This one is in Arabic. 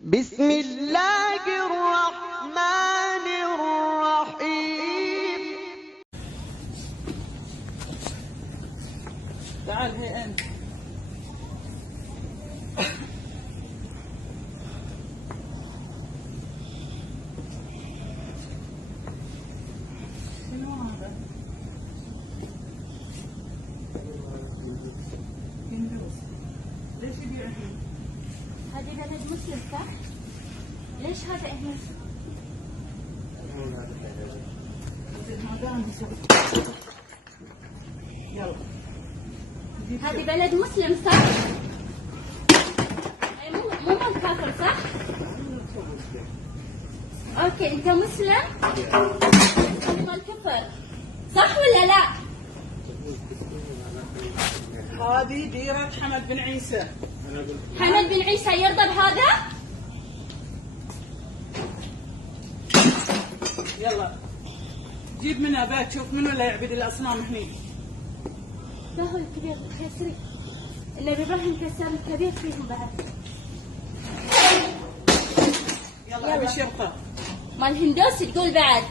بسم الله الرحمن الرحيم. تعال هي أنت. شنو هذا؟ هندوس. ليش يبيع هنا؟ هذا بلد مسلم صح؟ ليش هذا هنا؟ يلا. هذه بلد مسلم صح؟ أي مو مال كافر صح؟ اوكي انت مسلم؟ هذه مال كفر صح ولا لا؟ هذه ديرة حمد بن عيسى. حمد بن عيسى يرضى بهذا؟ يلا جيب منها بقى تشوف منو اللي يعبد الأصنام هني. لا هو الكبير الكسري النبي ابراهيم كسر الكبير فيهم بعد. يلا أبي شرطة. مال هندوس تقول بعد؟